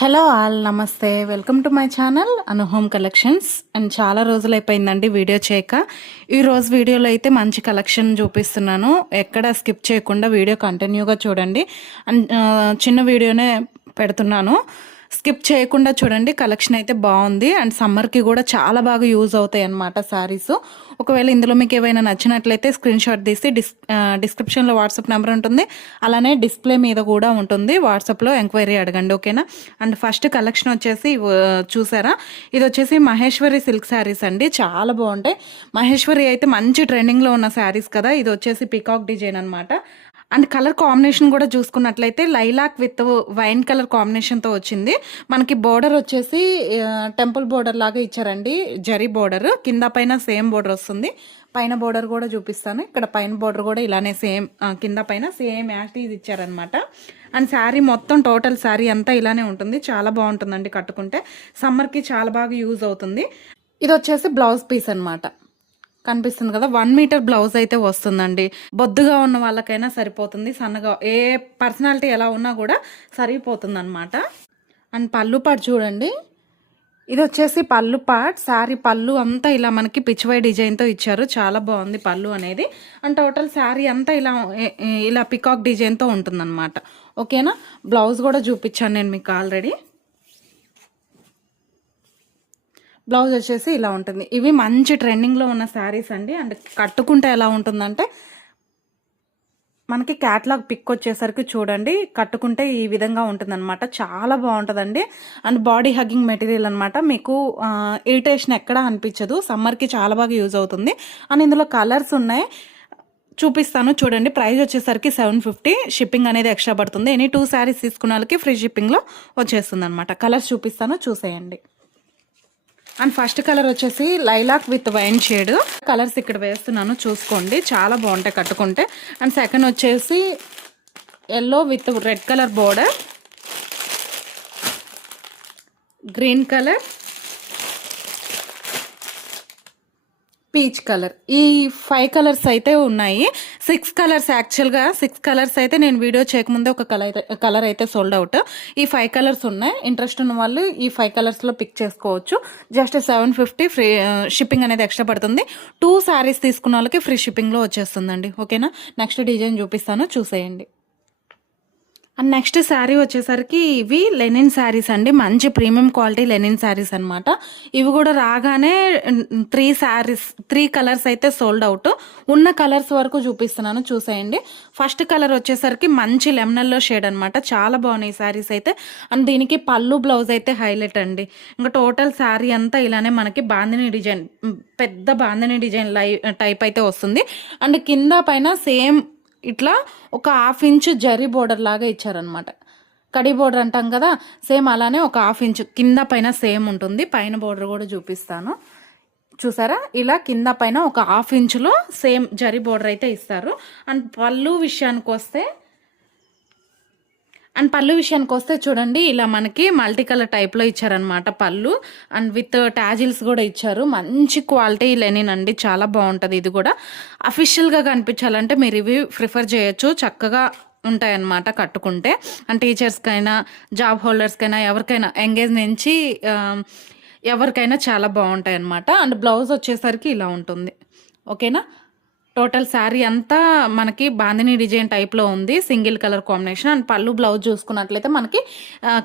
Hello all నమస్తే welcome to my channel Anu home collections. And చాలా రోజులు అయిపోయిందండి వీడియో చేయక. ఈరోజు వీడియోలో అయితే మంచి కలెక్షన్ చూపిస్తున్నాను. ఎక్కడ స్కిప్ చేయకుండా వీడియో కంటిన్యూగా చూడండి. అండ్ చిన్న వీడియోనే పెడుతున్నాను, స్కిప్ చేయకుండా చూడండి. కలెక్షన్ అయితే బాగుంది అండ్ సమ్మర్కి కూడా చాలా బాగా యూజ్ అవుతాయి అన్నమాట శారీస్. ఒకవేళ ఇందులో మీకు ఏవైనా నచ్చినట్లయితే స్క్రీన్ షాట్ తీసి డిస్క్రిప్షన్లో వాట్సాప్ నెంబర్ ఉంటుంది, అలానే డిస్ప్లే మీద కూడా ఉంటుంది. వాట్సాప్లో ఎంక్వైరీ అడగండి, ఓకేనా. అండ్ ఫస్ట్ కలెక్షన్ వచ్చేసి చూసారా, ఇది వచ్చేసి మహేశ్వరి సిల్క్ శారీస్ అండి. చాలా బాగుంటాయి. మహేశ్వరి అయితే మంచి ట్రెండింగ్లో ఉన్న శారీస్ కదా. ఇది వచ్చేసి పీకాక్ డిజైన్ అనమాట. అండ్ కలర్ కాంబినేషన్ కూడా చూసుకున్నట్లయితే లైలాక్ విత్ వైన్ కలర్ కాంబినేషన్తో వచ్చింది. మనకి బోర్డర్ వచ్చేసి టెంపుల్ బోర్డర్ లాగా ఇచ్చారండి, జరీ బోర్డర్. కింద పైన సేమ్ బోర్డర్ వస్తుంది. పైన బోర్డర్ కూడా చూపిస్తాను. ఇక్కడ పైన బోర్డర్ కూడా ఇలానే సేమ్, కింద పైన సేమ్ యాక్టీస్ ఇచ్చారనమాట. అండ్ శారీ మొత్తం టోటల్ శారీ అంతా ఇలానే ఉంటుంది. చాలా బాగుంటుందండి కట్టుకుంటే. సమ్మర్కి చాలా బాగా యూజ్ అవుతుంది. ఇది వచ్చేసి బ్లౌజ్ పీస్ అనమాట. కనిపిస్తుంది కదా, 1 మీటర్ బ్లౌజ్ అయితే వస్తుందండి. బొద్దుగా ఉన్న వాళ్ళకైనా సరిపోతుంది, సన్నగా ఏ పర్సనాలిటీ ఎలా ఉన్నా కూడా సరిపోతుంది అనమాట. అండ్ పళ్ళు పాటు చూడండి, ఇది వచ్చేసి పళ్ళు పార్ట్. శారీ పళ్ళు అంతా ఇలా మనకి పిచ్వై డిజైన్తో ఇచ్చారు. చాలా బాగుంది పళ్ళు అనేది. అండ్ టోటల్ శారీ అంతా ఇలా పికాక్ డిజైన్తో ఉంటుందన్నమాట, ఓకేనా. బ్లౌజ్ కూడా చూపించాను నేను మీకు ఆల్రెడీ. బ్లౌజ్ వచ్చేసి ఇలా ఉంటుంది. ఇవి మంచి ట్రెండింగ్లో ఉన్న శారీస్ అండి. అండ్ కట్టుకుంటే ఎలా ఉంటుందంటే, మనకి క్యాట్లాగ్ పిక్ వచ్చేసరికి చూడండి, కట్టుకుంటే ఈ విధంగా ఉంటుందన్నమాట. చాలా బాగుంటుందండి. అండ్ బాడీ హగ్గింగ్ మెటీరియల్ అనమాట. మీకు ఇరిటేషన్ ఎక్కడా అనిపించదు. సమ్మర్కి చాలా బాగా యూజ్ అవుతుంది. అండ్ ఇందులో కలర్స్ ఉన్నాయి, చూపిస్తాను చూడండి. ప్రైస్ వచ్చేసరికి 750. షిప్పింగ్ అనేది ఎక్స్ట్రా పడుతుంది. ఎనీ 2 శారీస్ తీసుకున్న వాళ్ళకి ఫ్రీ షిప్పింగ్లో వచ్చేస్తుంది అనమాట. కలర్స్ చూపిస్తాను, చూసేయండి. అండ్ ఫస్ట్ కలర్ వచ్చేసి lilac with wine shade. Colours ఇక్కడ వేస్తున్నాను, చూసుకోండి. చాలా బాగుంటాయి కట్టుకుంటే. అండ్ సెకండ్ వచ్చేసి yellow with red colour border, green colour, peach colour. ఈ 5 కలర్స్ అయితే ఉన్నాయి. 6 కలర్స్ యాక్చువల్గా 6 కలర్స్ అయితే నేను వీడియో చేయకముందే ఒక కలర్ అయితే సోల్డ్ అవుట్. ఈ 5 కలర్స్ ఉన్నాయి. ఇంట్రెస్ట్ ఉన్న వాళ్ళు ఈ 5 కలర్స్లో పిక్ చేసుకోవచ్చు. జస్ట్ 750 ఫ్రీ షిప్పింగ్ అనేది ఎక్స్ట్రా పడుతుంది. 2 శారీస్ తీసుకున్న వాళ్ళకి ఫ్రీ షిప్పింగ్లో వచ్చేస్తుందండి, ఓకేనా. నెక్స్ట్ డిజైన్ చూపిస్తాను, చూసేయండి. అండ్ నెక్స్ట్ శారీ వచ్చేసరికి ఇవి లెనిన్ శారీస్ అండి. మంచి ప్రీమియం క్వాలిటీ లెనిన్ శారీస్ అనమాట. ఇవి కూడా రాగానే 3 కలర్స్ అయితే సోల్డ్ అవుట్. ఉన్న కలర్స్ వరకు చూపిస్తున్నాను, చూసేయండి. ఫస్ట్ కలర్ వచ్చేసరికి మంచి లెమనల్లో షేడ్ అనమాట. చాలా బాగున్నాయి ఈ శారీస్ అయితే. అండ్ దీనికి పళ్ళు బ్లౌజ్ అయితే హైలైట్ అండి. ఇంకా టోటల్ శారీ అంతా ఇలానే మనకి బాందిని డిజైన్, పెద్ద బాందిని డిజైన్ టైప్ అయితే వస్తుంది. అండ్ కింద పైన సేమ్ ఇట్లా ఒక 1/2 ఇంచ్ జరీ బోర్డర్ లాగా ఇచ్చారనమాట. కడి బోర్డర్ అంటాం కదా, సేమ్ అలానే ఒక 1/2 ఇంచ్ కింద పైన సేమ్ ఉంటుంది. పైన బోర్డర్ కూడా చూపిస్తాను, చూసారా. ఇలా కింద పైన ఒక 1/2 ఇంచులో సేమ్ జరీ బోర్డర్ అయితే ఇస్తారు. అండ్ పళ్ళు విషయానికి వస్తే చూడండి, ఇలా మనకి మల్టీ కలర్ టైప్లో ఇచ్చారనమాట పళ్ళు. అండ్ విత్ టాజిల్స్ కూడా ఇచ్చారు. మంచి క్వాలిటీ లెనిన్ అండి, చాలా బాగుంటుంది. ఇది కూడా అఫీషియల్గా కనిపించాలంటే మీరు ఇవి ప్రిఫర్ చేయొచ్చు. చక్కగా ఉంటాయన్నమాట కట్టుకుంటే. అండ్ టీచర్స్కైనా, జాబ్ హోల్డర్స్కైనా, ఎవరికైనా ఎంగేజ్ నుంచి ఎవరికైనా చాలా బాగుంటాయి అన్నమాట. అండ్ బ్లౌజ్ వచ్చేసరికి ఇలా ఉంటుంది, ఓకేనా. టోటల్ శారీ అంతా మనకి బాందిని డిజైన్ టైప్లో ఉంది, సింగిల్ కలర్ కాంబినేషన్. అండ్ పళ్ళు బ్లౌజ్ చూసుకున్నట్లయితే మనకి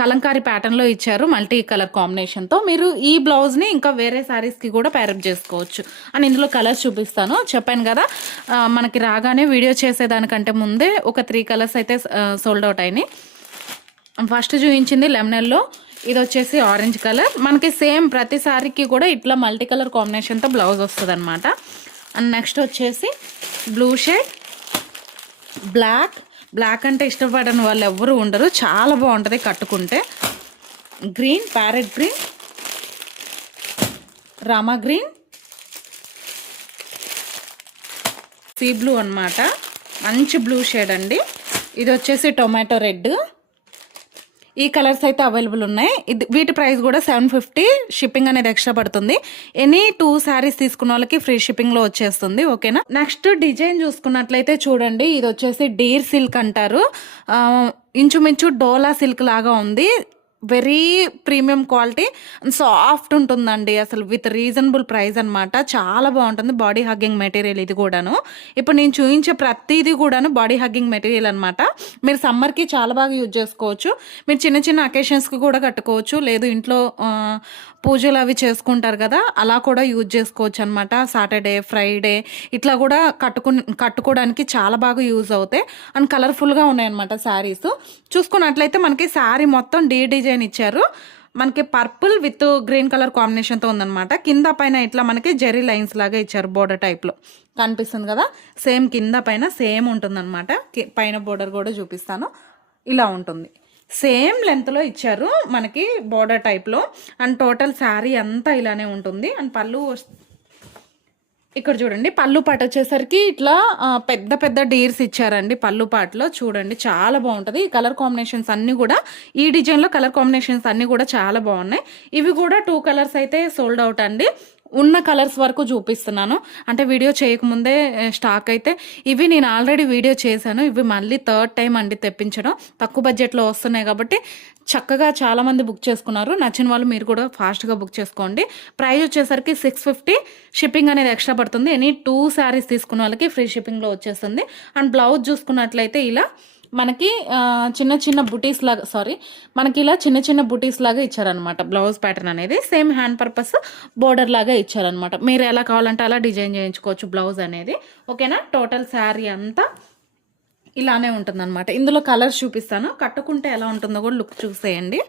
కలంకారీ ప్యాటర్న్లో ఇచ్చారు మల్టీ కలర్ కాంబినేషన్తో. మీరు ఈ బ్లౌజ్ని ఇంకా వేరే శారీస్కి కూడా ప్యారప్ చేసుకోవచ్చు. అండ్ ఇందులో కలర్స్ చూపిస్తాను. చెప్పాను కదా, మనకి రాగానే వీడియో చేసేదానికంటే ముందే ఒక 3 కలర్స్ అయితే సోల్డ్ అవుట్ అయినాయి. ఫస్ట్ చూపించింది లెమనెల్లో, ఇది వచ్చేసి ఆరెంజ్ కలర్. మనకి సేమ్ ప్రతి శారీకి కూడా ఇట్లా మల్టీ కలర్ కాంబినేషన్తో బ్లౌజ్ వస్తుంది అనమాట. అండ్ నెక్స్ట్ వచ్చేసి బ్లూ షేడ్, బ్లాక్ అంటే ఇష్టపడని వాళ్ళు ఎవ్వరూ ఉండరు. చాలా బాగుంటుంది కట్టుకుంటే. Green, parrot green, Rama green, sea blue అనమాట. మంచి బ్లూ షేడ్ అండి. ఇది వచ్చేసి టొమాటో రెడ్. ఈ కలర్స్ అయితే అవైలబుల్ ఉన్నాయి. వీటి ప్రైస్ కూడా 750. షిప్పింగ్ అనేది ఎక్స్ట్రా పడుతుంది. ఎనీ 2 శారీస్ తీసుకున్న వాళ్ళకి ఫ్రీ షిప్పింగ్లో వచ్చేస్తుంది, ఓకేనా. నెక్స్ట్ డిజైన్ చూసుకున్నట్లయితే చూడండి, ఇది వచ్చేసి డీర్ సిల్క్ అంటారు. ఇంచుమించు డోలా సిల్క్ లాగా ఉంది. వెరీ ప్రీమియం క్వాలిటీ సాఫ్ట్ ఉంటుందండి. అసలు విత్ రీజనబుల్ ప్రైస్ అనమాట. చాలా బాగుంటుంది. బాడీ హగ్గింగ్ మెటీరియల్ ఇది కూడాను. ఇప్పుడు నేను చూపించే ప్రతిదీ కూడాను బాడీ హగ్గింగ్ మెటీరియల్ అనమాట. మీరు సమ్మర్కి చాలా బాగా యూజ్ చేసుకోవచ్చు. మీరు చిన్న చిన్న అకేషన్స్కి కూడా కట్టుకోవచ్చు. లేదు ఇంట్లో పూజలు అవి చేసుకుంటారు కదా, అలా కూడా యూజ్ చేసుకోవచ్చు అనమాట. సాటర్డే, ఫ్రైడే ఇట్లా కూడా కట్టుకోవడానికి చాలా బాగా యూజ్ అవుతాయి. అండ్ కలర్ఫుల్గా ఉన్నాయన్నమాట శారీస్. చూసుకున్నట్లయితే మనకి శారీ మొత్తం డిజైన్ ఇచ్చారు. మనకి పర్పుల్ విత్ గ్రీన్ కలర్ కాంబినేషన్తో ఉందన్నమాట. కింద పైన ఇట్లా మనకి జెరీ లైన్స్ లాగా ఇచ్చారు. బోర్డర్ టైప్లో కనిపిస్తుంది కదా, సేమ్ కింద పైన సేమ్ ఉంటుందన్నమాట. పైన బోర్డర్ కూడా చూపిస్తాను. ఇలా ఉంటుంది. సేమ్ లెంత్లో ఇచ్చారు మనకి బోర్డర్ టైప్లో. అండ్ టోటల్ శారీ అంతా ఇలానే ఉంటుంది. అండ్ పళ్ళు ఇక్కడ చూడండి, పళ్ళు పాట వచ్చేసరికి ఇట్లా పెద్ద పెద్ద డీర్స్ ఇచ్చారండి. పళ్ళు పాటలో చూడండి చాలా బాగుంటుంది. ఈ కలర్ కాంబినేషన్స్ అన్నీ కూడా, ఈ డిజైన్లో కలర్ కాంబినేషన్స్ అన్నీ కూడా చాలా బాగున్నాయి. ఇవి కూడా 2 కలర్స్ అయితే సోల్డ్ అవుట్ అండి. ఉన్న కలర్స్ వరకు చూపిస్తున్నాను, అంటే వీడియో చేయకముందే స్టాక్ అయితే. ఇవి నేను ఆల్రెడీ వీడియో చేశాను. ఇవి మళ్ళీ 3rd టైం అండి తెప్పించడం. తక్కువ బడ్జెట్లో వస్తున్నాయి కాబట్టి చక్కగా చాలామంది బుక్ చేసుకున్నారు. నచ్చిన వాళ్ళు మీరు కూడా ఫాస్ట్గా బుక్ చేసుకోండి. ప్రైస్ వచ్చేసరికి 650. షిప్పింగ్ అనేది ఎక్స్ట్రా పడుతుంది. ఎనీ 2 శారీస్ తీసుకున్న వాళ్ళకి ఫ్రీ షిప్పింగ్లో వచ్చేస్తుంది. అండ్ బ్లౌజ్ చూసుకున్నట్లయితే ఇలా మనకి చిన్న చిన్న బుటీస్ లాగా మనకి ఇలా చిన్న చిన్న బుటీస్ లాగా ఇచ్చారనమాట. బ్లౌజ్ ప్యాటర్న్ అనేది సేమ్ హ్యాండ్ పర్పస్ బోర్డర్ లాగా ఇచ్చారనమాట. మీరు ఎలా కావాలంటే అలా డిజైన్ చేయించుకోవచ్చు బ్లౌజ్ అనేది. ఓకేనా. టోటల్ శారీ అంతా ఇలానే ఉంటుందన్నమాట. ఇందులో కలర్స్ చూపిస్తాను. కట్టుకుంటే ఎలా ఉంటుందో కూడా లుక్ చూసేయండి.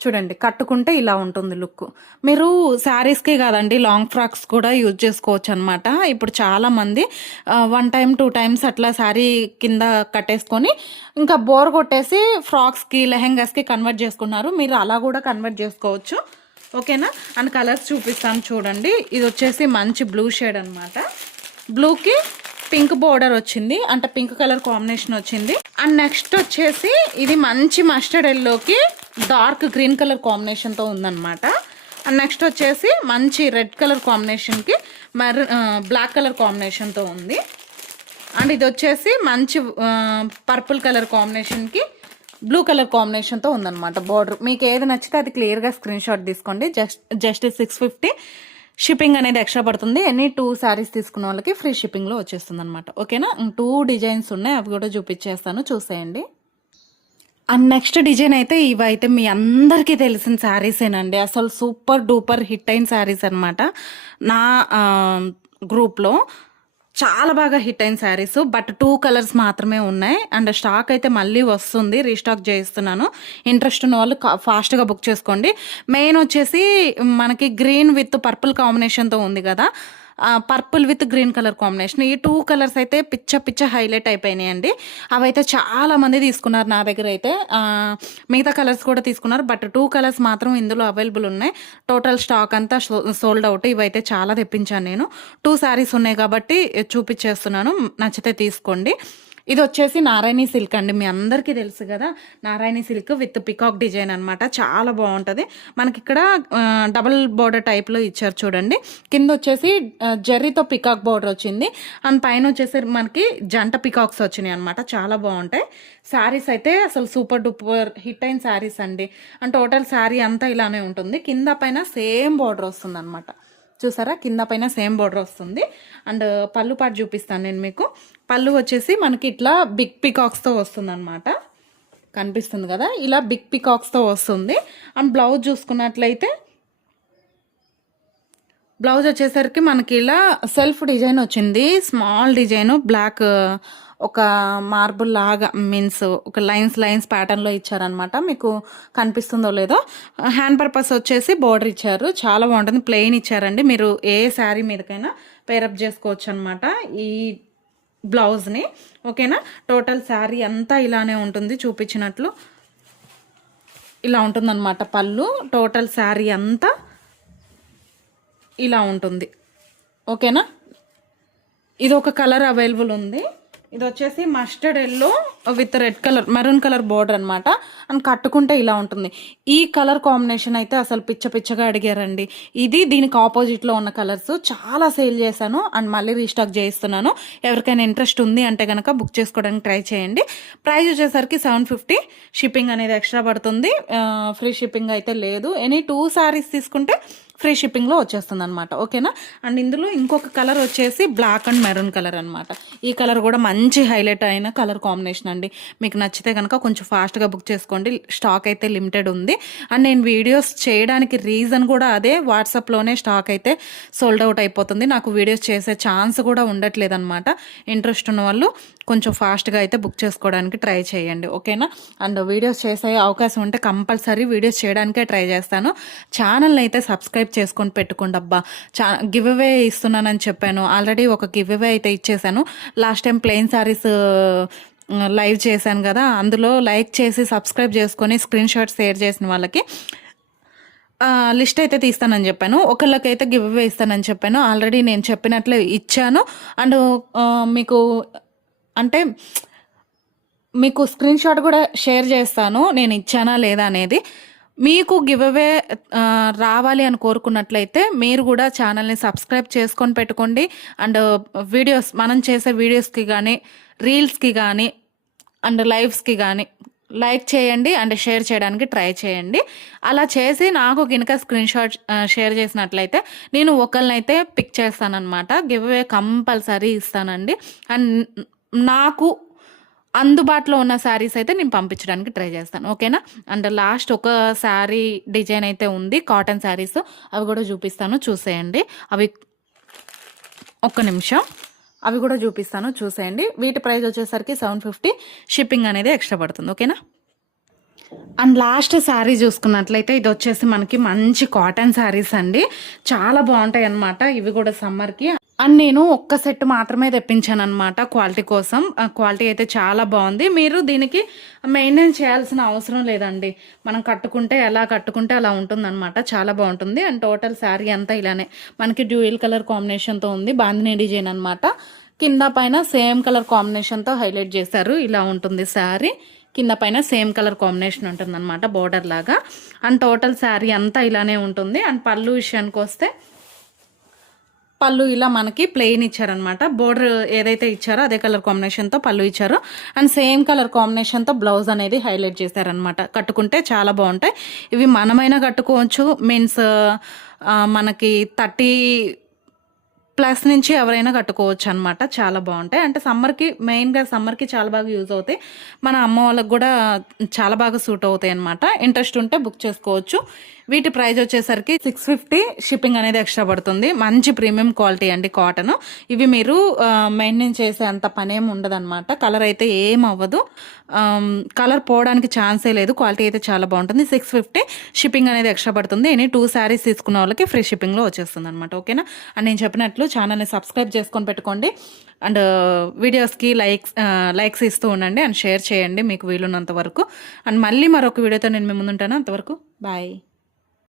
చూడండి, కట్టుకుంటే ఇలా ఉంటుంది లుక్. మీరు శారీస్కే కాదండి, లాంగ్ ఫ్రాక్స్ కూడా యూజ్ చేసుకోవచ్చు అనమాట. ఇప్పుడు చాలామంది 1 టైం 2 టైమ్స్ అట్లా శారీ కింద కట్టేసుకొని ఇంకా బోర్ కొట్టేసి ఫ్రాక్స్కి, లెహెంగాస్కి కన్వర్ట్ చేసుకున్నారు. మీరు అలా కూడా కన్వర్ట్ చేసుకోవచ్చు. ఓకేనా. అండ్ కలర్స్ చూపిస్తాను చూడండి. ఇది వచ్చేసి మంచి బ్లూ షేడ్ అనమాట. బ్లూకి పింక్ బోర్డర్ వచ్చింది, అంటే పింక్ కలర్ కాంబినేషన్ వచ్చింది. అండ్ నెక్స్ట్ వచ్చేసి ఇది మంచి మస్టర్డ్ ఎల్లోకి డార్క్ గ్రీన్ కలర్ కాంబినేషన్తో ఉందన్నమాట. అండ్ నెక్స్ట్ వచ్చేసి మంచి రెడ్ కలర్ కాంబినేషన్కి బ్లాక్ కలర్ కాంబినేషన్తో ఉంది. అండ్ ఇది వచ్చేసి మంచి పర్పుల్ కలర్ కాంబినేషన్కి బ్లూ కలర్ కాంబినేషన్తో ఉందన్నమాట బోర్డర్. మీకు ఏది నచ్చితే అది క్లియర్గా స్క్రీన్ షాట్ తీసుకోండి. జస్ట్ 650. షిప్పింగ్ అనేది ఎక్స్ట్రా పడుతుంది. ఎనీ 2 శారీస్ తీసుకున్న వాళ్ళకి ఫ్రీ షిప్పింగ్లో వచ్చేస్తుంది అనమాట. ఓకేనా. 2 డిజైన్స్ ఉన్నాయి, అవి కూడా చూపించేస్తాను, చూసేయండి. అండ్ నెక్స్ట్ డిజైన్ అయితే ఇవైతే మీ అందరికీ తెలిసిన శారీసేనండి. అసలు సూపర్ డూపర్ హిట్ అయిన శారీస్ అనమాట. నా గ్రూప్లో చాలా బాగా హిట్ అయిన శారీస్. బట్ 2 కలర్స్ మాత్రమే ఉన్నాయి. అండ్ స్టాక్ అయితే మళ్ళీ వస్తుంది, రీస్టాక్ చేస్తున్నాను. ఇంట్రెస్ట్ ఉన్న వాళ్ళు ఫాస్ట్గా బుక్ చేసుకోండి. మెయిన్ వచ్చేసి మనకి గ్రీన్ విత్ పర్పుల్ కాంబినేషన్తో ఉంది కదా, purple with green colour combination. ఈ 2 కలర్స్ అయితే పిచ్చ హైలైట్ అయిపోయినాయండి. అవైతే చాలా మంది తీసుకున్నారు నా దగ్గర అయితే. మిగతా కలర్స్ కూడా తీసుకున్నారు, బట్ 2 కలర్స్ మాత్రం ఇందులో అవైలబుల్ ఉన్నాయి. టోటల్ స్టాక్ అంతా సోల్డ్ అవుట్. ఇవైతే చాలా తెప్పించాను నేను. 2 శారీస్ ఉన్నాయి కాబట్టి చూపించేస్తున్నాను, నచ్చితే తీసుకోండి. ఇది వచ్చేసి నారాయణి సిల్క్ అండి. మీ అందరికీ తెలుసు కదా, నారాయణి సిల్క్ విత్ పికాక్ డిజైన్ అనమాట. చాలా బాగుంటుంది. మనకి ఇక్కడ డబుల్ బోర్డర్ టైప్లో ఇచ్చారు చూడండి. కింద వచ్చేసి జెర్రీతో పికాక్ బోర్డర్ వచ్చింది. అండ్ పైన వచ్చేసి మనకి జంట పికాక్స్ వచ్చినాయి అనమాట. చాలా బాగుంటాయి శారీస్ అయితే. అసలు సూపర్ డూపర్ హిట్ అయిన శారీస్ అండి. అండ్ టోటల్ శారీ అంతా ఇలానే ఉంటుంది. కింద పైన సేమ్ బోర్డర్ వస్తుంది అనమాట. చూసారా, కింద పైన సేమ్ బోర్డర్ వస్తుంది. అండ్ పళ్ళు పాటు చూపిస్తాను నేను మీకు. పళ్ళు వచ్చేసి మనకి ఇట్లా బిగ్ పికాక్స్తో వస్తుంది అనమాట. కనిపిస్తుంది కదా, ఇలా బిగ్ పికాక్స్తో వస్తుంది. అండ్ బ్లౌజ్ చూసుకున్నట్లయితే బ్లౌజ్ వచ్చేసరికి మనకి ఇలా సెల్ఫ్ డిజైన్ వచ్చింది. స్మాల్ డిజైన్, బ్లాక్ ఒక మార్బుల్ లాగా, మీన్స్ ఒక లైన్స్ ప్యాటర్న్లో ఇచ్చారనమాట. మీకు కనిపిస్తుందో లేదో. హ్యాండ్ పర్పస్ వచ్చేసి బోర్డర్ ఇచ్చారు. చాలా బాగుంటుంది. ప్లెయిన్ ఇచ్చారండి. మీరు ఏ శారీ మీదకైనా పేరప్ చేసుకోవచ్చు అనమాట ఈ బ్లౌజ్ని. ఓకేనా. టోటల్ శారీ అంతా ఇలానే ఉంటుంది, చూపించినట్లు ఇలా ఉంటుందన్నమాట పళ్ళు. టోటల్ శారీ అంతా ఇలా ఉంటుంది. ఓకేనా. ఇది ఒక కలర్ అవైలబుల్ ఉంది. ఇది వచ్చేసి mustard yellow with red colour maroon colour border అనమాట. అండ్ కట్టుకుంటే ఇలా ఉంటుంది. ఈ కలర్ కాంబినేషన్ అయితే అసలు పిచ్చగా అడిగారండి. ఇది దీనికి ఆపోజిట్లో ఉన్న కలర్స్ చాలా సేల్ చేశాను అండ్ మళ్ళీ రీస్టాక్ చేయిస్తున్నాను. ఎవరికైనా ఇంట్రెస్ట్ ఉంది అంటే కనుక బుక్ చేసుకోవడానికి ట్రై చేయండి. ప్రైస్ వచ్చేసరికి 750. షిప్పింగ్ అనేది ఎక్స్ట్రా పడుతుంది. ఫ్రీ షిప్పింగ్ అయితే లేదు. ఎనీ 2 సారీస్ తీసుకుంటే ఫ్రీ షిప్పింగ్లో వచ్చేస్తుంది అనమాట. ఓకేనా. అండ్ ఇందులో ఇంకొక కలర్ వచ్చేసి బ్లాక్ అండ్ మెరూన్ కలర్ అనమాట. ఈ కలర్ కూడా మంచి హైలైట్ అయిన కలర్ కాంబినేషన్ అండి. మీకు నచ్చితే కనుక కొంచెం ఫాస్ట్గా బుక్ చేసుకోండి. స్టాక్ అయితే లిమిటెడ్ ఉంది. అండ్ నేను వీడియోస్ చేయడానికి రీజన్ కూడా అదే, వాట్సాప్లోనే స్టాక్ అయితే సోల్డ్ అవుట్ అయిపోతుంది. నాకు వీడియోస్ చేసే ఛాన్స్ కూడా ఉండట్లేదు అనమాట. ఇంట్రెస్ట్ ఉన్న వాళ్ళు కొంచెం ఫాస్ట్గా అయితే బుక్ చేసుకోవడానికి ట్రై చేయండి. ఓకేనా. అండ్ వీడియోస్ చేసే అవకాశం ఉంటే కంపల్సరీ వీడియోస్ చేయడానికే ట్రై చేస్తాను. ఛానల్ని అయితే సబ్స్క్రైబ్ చేసుకొని పెట్టుకోండి అబ్బా. గివ్ అవే ఇస్తున్నానని చెప్పాను. ఆల్రెడీ ఒక గివ్ అవే అయితే ఇచ్చేసాను. Last time plain saris live చేశాను కదా, అందులో లైక్ చేసి సబ్స్క్రైబ్ చేసుకొని స్క్రీన్ షాట్ షేర్ చేసిన వాళ్ళకి లిస్ట్ అయితే తీస్తానని చెప్పాను. ఒకళ్ళకైతే గివ్ అవే ఇస్తానని చెప్పాను. ఆల్రెడీ నేను చెప్పినట్లే ఇచ్చాను. అండ్ మీకు అంటే మీకు స్క్రీన్ షాట్ కూడా షేర్ చేస్తాను నేను ఇచ్చానా లేదా అనేది. మీకు గివ్ అవే రావాలి అని కోరుకున్నట్లయితే మీరు కూడా ఛానల్ని సబ్స్క్రైబ్ చేసుకొని పెట్టుకోండి. అండ్ వీడియోస్ మనం చేసే వీడియోస్కి కానీ రీల్స్కి కానీ అండ్ లైవ్స్కి కానీ లైక్ చేయండి అండ్ షేర్ చేయడానికి ట్రై చేయండి. అలా చేసి నాకు కనుక స్క్రీన్ షాట్ షేర్ చేసినట్లయితే నేను ఒకరినైతే పిక్ చేస్తానన్నమాట. గివ్ అవే కంపల్సరీ ఇస్తానండి. అండ్ నాకు అందుబాటులో ఉన్న శారీస్ అయితే నేను పంపించడానికి ట్రై చేస్తాను. ఓకేనా. అండ్ లాస్ట్ ఒక శారీ డిజైన్ అయితే ఉంది, కాటన్ శారీస్, అవి కూడా చూపిస్తాను చూసేయండి. అవి ఒక్క నిమిషం, అవి కూడా చూపిస్తాను చూసేయండి. వీటి ప్రైస్ వచ్చేసరికి 750. షిప్పింగ్ అనేది ఎక్స్ట్రా పడుతుంది. ఓకేనా. అండ్ లాస్ట్ శారీ చూసుకున్నట్లయితే ఇది వచ్చేసి మనకి మంచి కాటన్ శారీస్ అండి. చాలా బాగుంటాయి అన్నమాట. ఇవి కూడా సమ్మర్కి. అండ్ నేను ఒక్క సెట్ మాత్రమే తెప్పించాను అనమాట క్వాలిటీ కోసం. క్వాలిటీ అయితే చాలా బాగుంది. మీరు దీనికి మెయింటైన్ చేయాల్సిన అవసరం లేదండి. మనం కట్టుకుంటే ఎలా కట్టుకుంటే అలా ఉంటుందన్నమాట. చాలా బాగుంటుంది. అండ్ టోటల్ శారీ అంతా ఇలానే మనకి డ్యూయల్ కలర్ కాంబినేషన్తో ఉంది. బాందినీ డిజైన్ అనమాట. కింద పైన సేమ్ కలర్ కాంబినేషన్తో హైలైట్ చేశారు. ఇలా ఉంటుంది శారీ. కింద పైన సేమ్ కలర్ కాంబినేషన్ ఉంటుంది అనమాట, బోర్డర్ లాగా. అండ్ టోటల్ శారీ అంతా ఇలానే ఉంటుంది. అండ్ పళ్ళు విషయానికి వస్తే పళ్ళు ఇలా మనకి ప్లెయిన్ ఇచ్చారనమాట. బోర్డర్ ఏదైతే ఇచ్చారో అదే కలర్ కాంబినేషన్తో పళ్ళు ఇచ్చారు. అండ్ సేమ్ కలర్ కాంబినేషన్తో బ్లౌజ్ అనేది హైలైట్ చేశారనమాట. కట్టుకుంటే చాలా బాగుంటాయి. ఇవి మనమైనా కట్టుకోవచ్చు. మీన్స్ మనకి 30+ నుంచి ఎవరైనా కట్టుకోవచ్చు అనమాట. చాలా బాగుంటాయి. అంటే సమ్మర్కి, మెయిన్గా సమ్మర్కి చాలా బాగా యూజ్ అవుతాయి. మన అమ్మ వాళ్ళకి కూడా చాలా బాగా సూట్ అవుతాయి అనమాట. ఇంట్రెస్ట్ ఉంటే బుక్ చేసుకోవచ్చు. వీటి ప్రైస్ వచ్చేసరికి 650. షిప్పింగ్ అనేది ఎక్స్ట్రా పడుతుంది. మంచి ప్రీమియం క్వాలిటీ అండి కాటన్. ఇవి మీరు మెయింటైన్ చేసే అంత పనేం ఉండదన్నమాట. కలర్ అయితే ఏం అవ్వదు. కలర్ పోవడానికి ఛాన్సే లేదు. క్వాలిటీ అయితే చాలా బాగుంటుంది. 650. షిప్పింగ్ అనేది ఎక్స్ట్రా పడుతుంది. ఎనీ 2 శారీస్ తీసుకున్న వాళ్ళకి ఫ్రీ షిప్పింగ్లో వచ్చేస్తుంది అనమాట. ఓకేనా. అండ్ నేను చెప్పినట్లు ఛానల్ని సబ్స్క్రైబ్ చేసుకొని పెట్టుకోండి. అండ్ వీడియోస్కి లైక్స్ ఇస్తూ ఉండండి అండ్ షేర్ చేయండి మీకు వీలున్నంత వరకు. అండ్ మళ్ళీ మరొక వీడియోతో నేను మీ ముందుంటాను. అంతవరకు బాయ్.